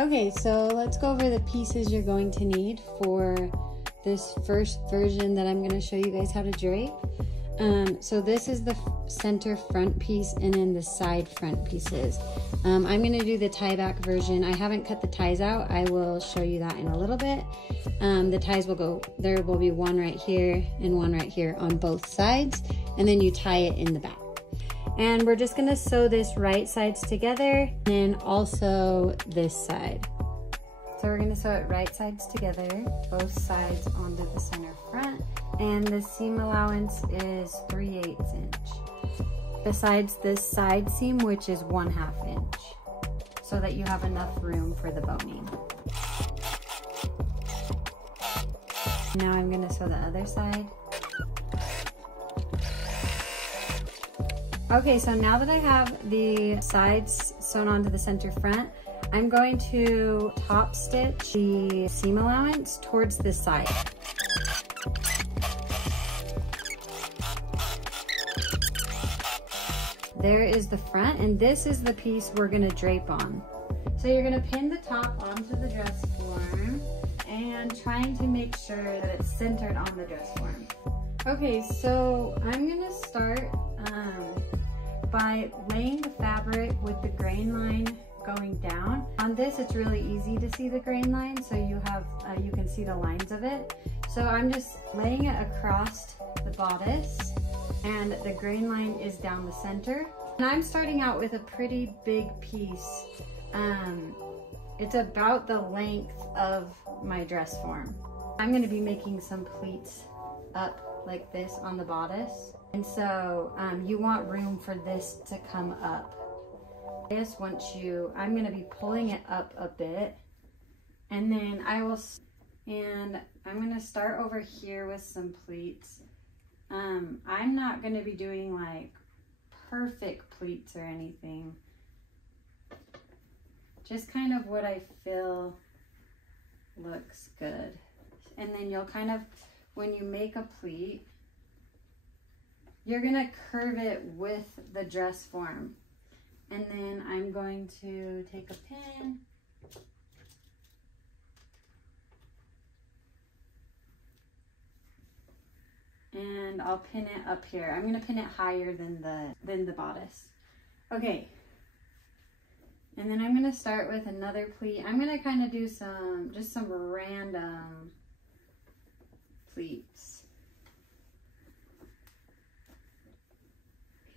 Okay, so let's go over the pieces you're going to need for this first version that I'm going to show you guys how to drape. So this is the center front piece and then the side front pieces. I'm going to do the tie back version. I haven't cut the ties out. I will show you that in a little bit. The ties will go, there will be one right here and one right here on both sides, and then you tie it in the back. And we're just gonna sew this right sides together and also this side. So we're gonna sew it right sides together, both sides onto the center front. And the seam allowance is 3/8 inch. Besides this side seam, which is 1/2 inch, so that you have enough room for the boning. Now I'm gonna sew the other side. Okay, so now that I have the sides sewn onto the center front, I'm going to top stitch the seam allowance towards the side. There is the front, and this is the piece we're gonna drape on. So you're gonna pin the top onto the dress form and trying to make sure that it's centered on the dress form. Okay, so I'm gonna start by laying the fabric with the grain line going down. On this, it's really easy to see the grain line, so you have you can see the lines of it. So I'm just laying it across the bodice, and the grain line is down the center. And I'm starting out with a pretty big piece. It's about the length of my dress form. I'm going to be making some pleats up like this on the bodice. And so you want room for this to come up. I'm going to be pulling it up a bit, and then I'm going to start over here with some pleats. I'm not going to be doing like perfect pleats or anything. Just kind of what I feel looks good. And then you'll kind of, when you make a pleat, you're gonna curve it with the dress form. And then I'm going to take a pin and I'll pin it up here. I'm gonna pin it higher than the bodice. Okay. And then I'm gonna start with another pleat. I'm gonna kind of do just some random pleats.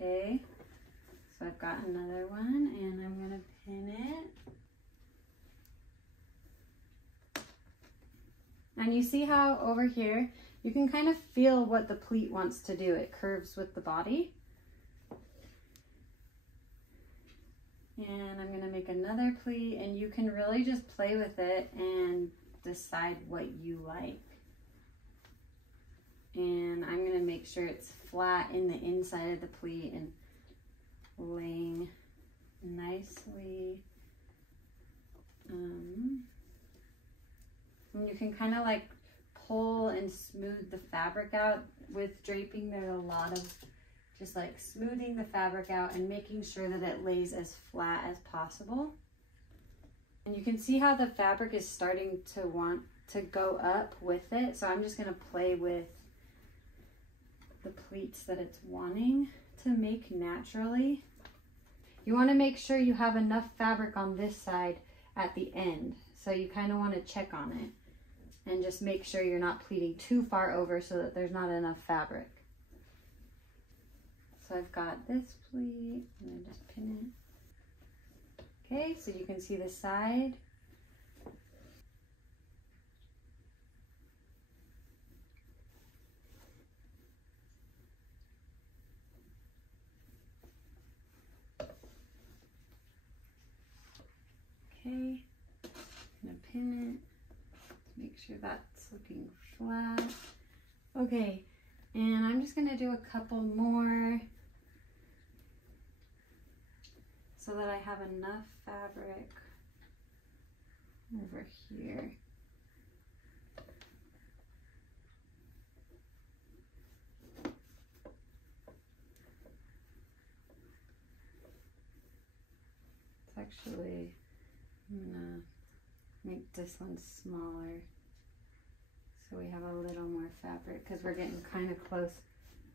Okay, so I've got another one and I'm gonna pin it. And you see how over here, you can kind of feel what the pleat wants to do. It curves with the body. And I'm gonna make another pleat, and you can really just play with it and decide what you like. And I'm gonna make sure it's flat in the inside of the pleat and laying nicely. And you can kind of like pull and smooth the fabric out. With draping, there's a lot of just like smoothing the fabric out and making sure that it lays as flat as possible. And you can see how the fabric is starting to want to go up with it. So I'm just gonna play with the pleats that it's wanting to make naturally. You want to make sure you have enough fabric on this side at the end. So you kind of want to check on it and just make sure you're not pleating too far over so that there's not enough fabric. So I've got this pleat, and then just pin it. Okay, so you can see the side. Okay, I'm gonna pin it to make sure that's looking flat. Okay, and I'm just gonna do a couple more so that I have enough fabric over here. It's actually, I'm gonna make this one smaller so we have a little more fabric because we're getting kind of close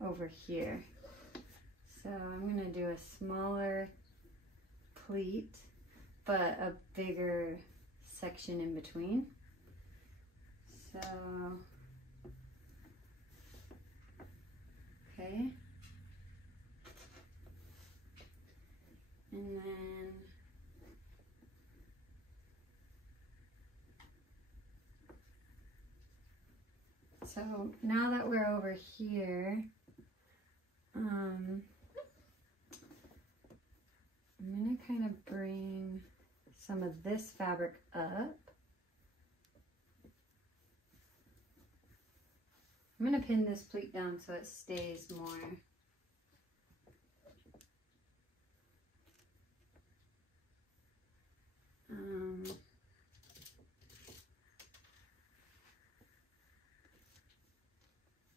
over here. So I'm going to do a smaller pleat but a bigger section in between. So okay, and then so now that we're over here, I'm going to kind of bring some of this fabric up. I'm going to pin this pleat down so it stays more.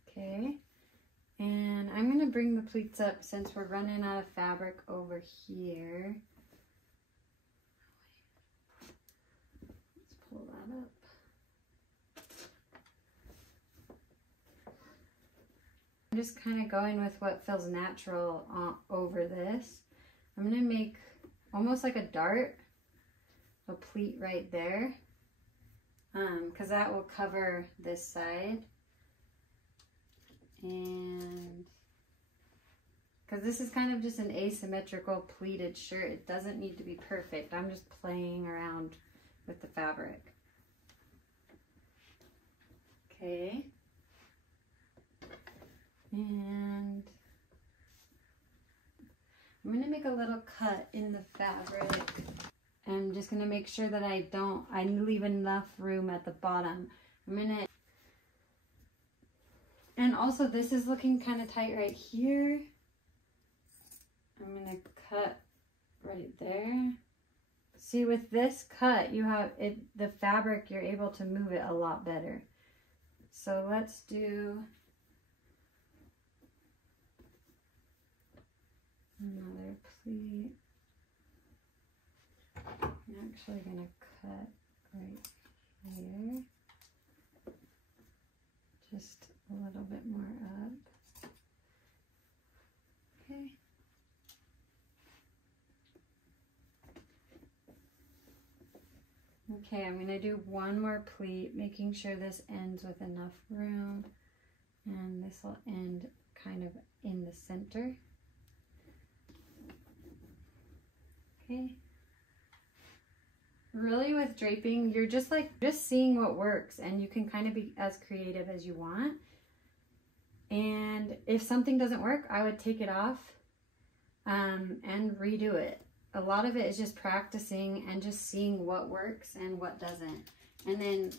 Okay, and I'm going to bring the pleats up since we're running out of fabric over here. Let's pull that up. I'm just kind of going with what feels natural over this. I'm going to make almost like a dart, a pleat right there, because that will cover this side. And because this is kind of just an asymmetrical pleated shirt, it doesn't need to be perfect. I'm just playing around with the fabric. Okay. And I'm going to make a little cut in the fabric. I'm just going to make sure that I leave enough room at the bottom. And also this is looking kind of tight right here. I'm going to cut right there. See, with this cut, you have the fabric, you're able to move it a lot better. So let's do another pleat. I'm actually going to cut right here. Just a little bit more up. Okay. Okay, I'm going to do one more pleat, making sure this ends with enough room. And this will end kind of in the center. Okay. Really with draping, you're just seeing what works, and you can kind of be as creative as you want. And if something doesn't work, I would take it off and redo it. A lot of it is just practicing and just seeing what works and what doesn't. And then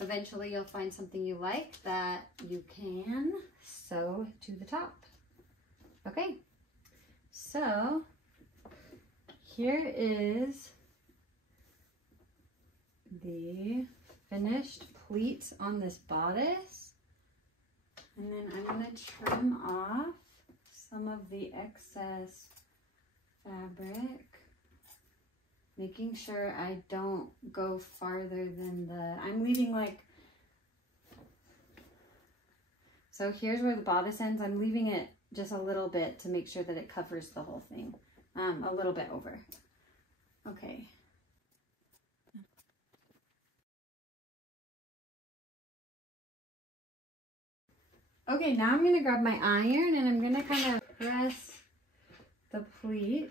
eventually you'll find something you like that you can sew to the top. Okay, so here is the finished pleats on this bodice. And then I'm going to trim off some of the excess fabric, making sure I don't go farther than I'm leaving like, so here's where the bodice ends. I'm leaving it just a little bit to make sure that it covers the whole thing. A little bit over. Okay. Okay, now I'm going to grab my iron and I'm going to kind of press the pleat.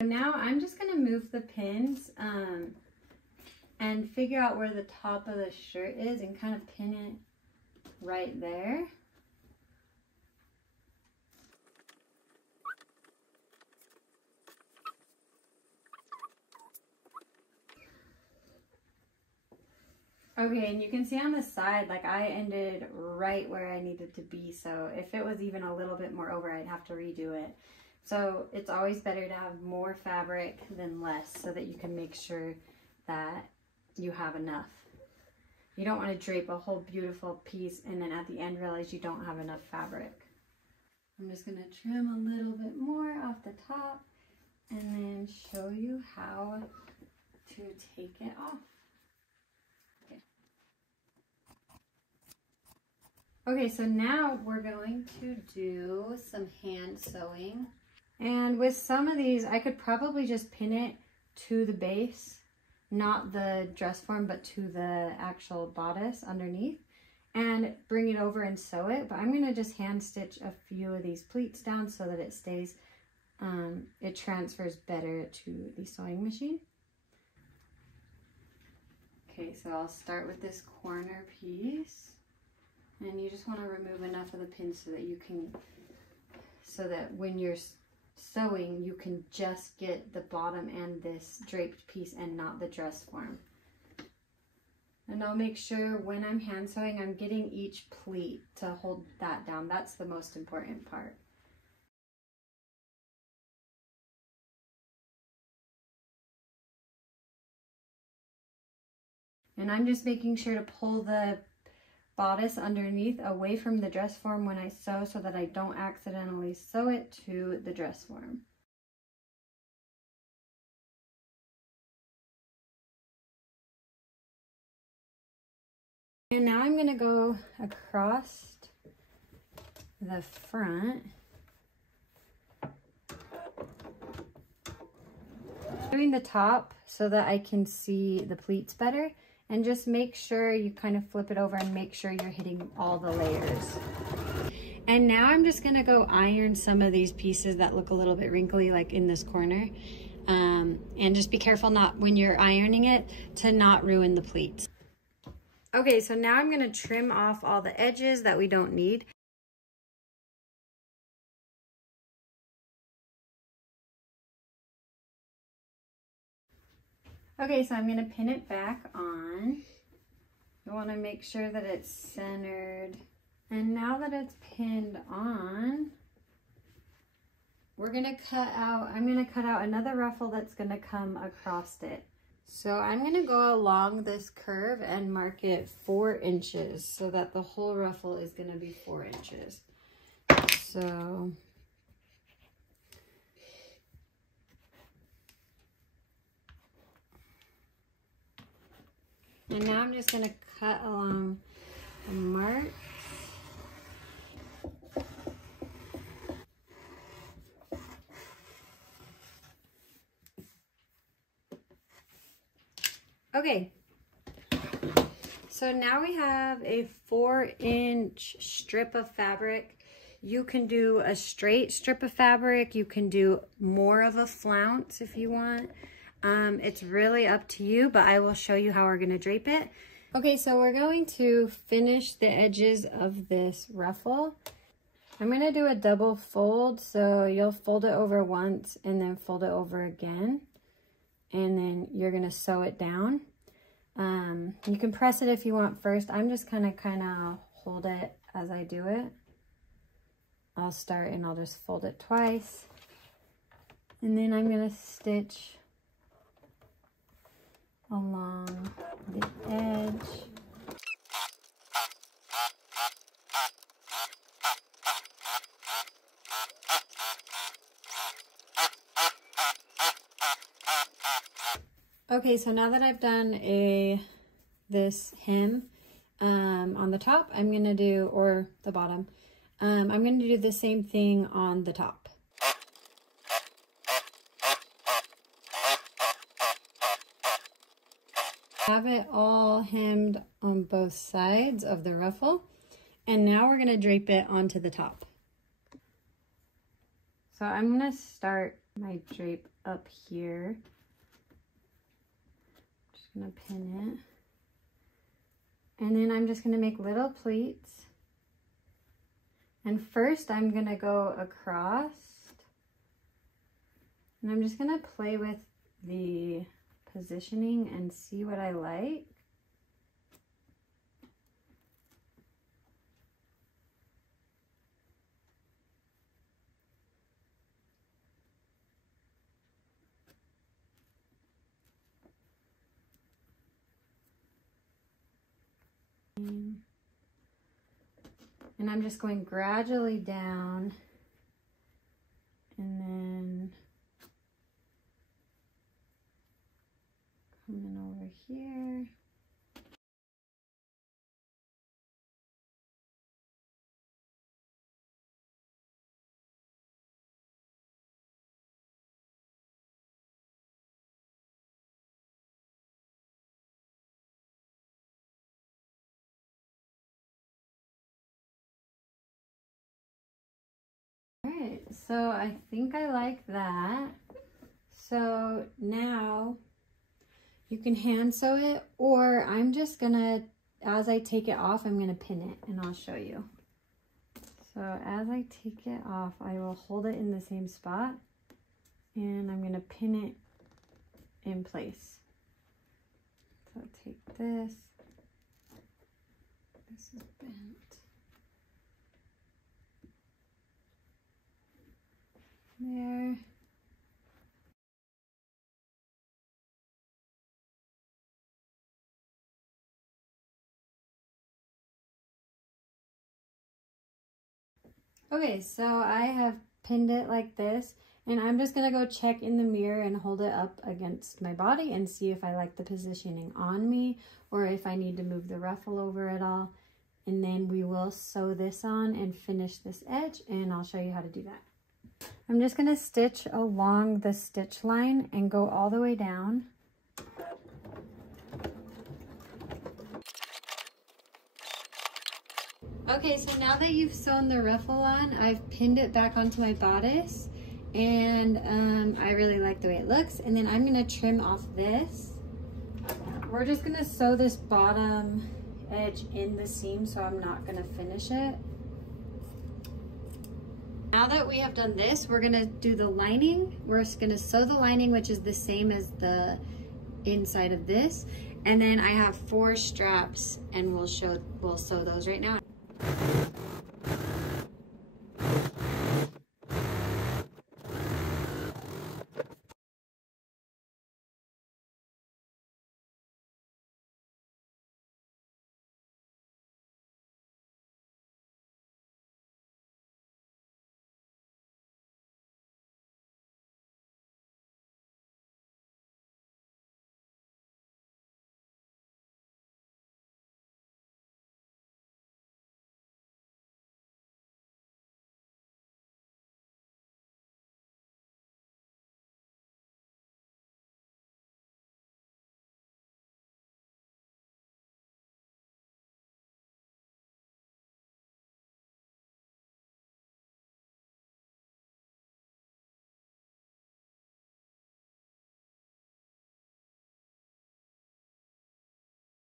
Now I'm just going to move the pins and figure out where the top of the shirt is and kind of pin it right there. Okay, and you can see on the side, like I ended right where I needed to be. So if it was even a little bit more over, I'd have to redo it. So it's always better to have more fabric than less so that you can make sure that you have enough. You don't want to drape a whole beautiful piece and then at the end realize you don't have enough fabric. I'm just gonna trim a little bit more off the top and then show you how to take it off. Okay, so now we're going to do some hand sewing. And with some of these, I could probably just pin it to the base, not the dress form, but to the actual bodice underneath, and bring it over and sew it. But I'm gonna just hand stitch a few of these pleats down so that it stays, it transfers better to the sewing machine. Okay, so I'll start with this corner piece. And you just want to remove enough of the pins so that you can, so that when you're sewing, you can just get the bottom and this draped piece and not the dress form. And I'll make sure when I'm hand sewing, I'm getting each pleat to hold that down. That's the most important part. And I'm just making sure to pull the bodice underneath away from the dress form when I sew so that I don't accidentally sew it to the dress form. And now I'm going to go across the front. Doing the top so that I can see the pleats better. And just make sure you kind of flip it over and make sure you're hitting all the layers. And now I'm just gonna go iron some of these pieces that look a little bit wrinkly, like in this corner. And just be careful not, when you're ironing it, to not ruin the pleats. Okay, so now I'm gonna trim off all the edges that we don't need. Okay, so I'm going to pin it back on. You want to make sure that it's centered. And now that it's pinned on, we're going to cut out, I'm going to cut out another ruffle that's going to come across it. So I'm going to go along this curve and mark it 4 inches so that the whole ruffle is going to be 4 inches. So and now I'm just going to cut along the mark. Okay, so now we have a 4-inch strip of fabric. You can do a straight strip of fabric. You can do more of a flounce if you want. It's really up to you, but I will show you how we're going to drape it. Okay, so we're going to finish the edges of this ruffle. I'm going to do a double fold, so you'll fold it over once and then fold it over again. And then you're going to sew it down. You can press it if you want first. I'm just kind of hold it as I do it. I'll start and I'll just fold it twice. And then I'm going to stitch along the edge. Okay, so now that I've done this hem on the top, I'm gonna do, or the bottom, I'm gonna do the same thing on the top. Have it all hemmed on both sides of the ruffle, and now we're gonna drape it onto the top. So I'm gonna start my drape up here. Gonna pin it, and then I'm just gonna make little pleats, and first I'm gonna go across, and I'm just gonna play with the positioning and see what I like. And I'm just going gradually down And then coming over here. Alright, so I think I like that. So now you can hand sew it, or I'm just gonna, as I take it off, I'm gonna pin it and I'll show you. So as I take it off, I will hold it in the same spot and I'm gonna pin it in place. So take this, this is bent. There. Okay, so I have pinned it like this, and I'm just gonna go check in the mirror and hold it up against my body and see if I like the positioning on me or if I need to move the ruffle over at all. And then we will sew this on and finish this edge, and I'll show you how to do that. I'm just gonna stitch along the stitch line and go all the way down. Okay, so now that you've sewn the ruffle on, I've pinned it back onto my bodice, and I really like the way it looks. And then I'm gonna trim off this. We're just gonna sew this bottom edge in the seam, so I'm not gonna finish it. Now that we have done this, we're gonna do the lining. We're just gonna sew the lining, which is the same as the inside of this. And then I have 4 straps, and we'll sew those right now.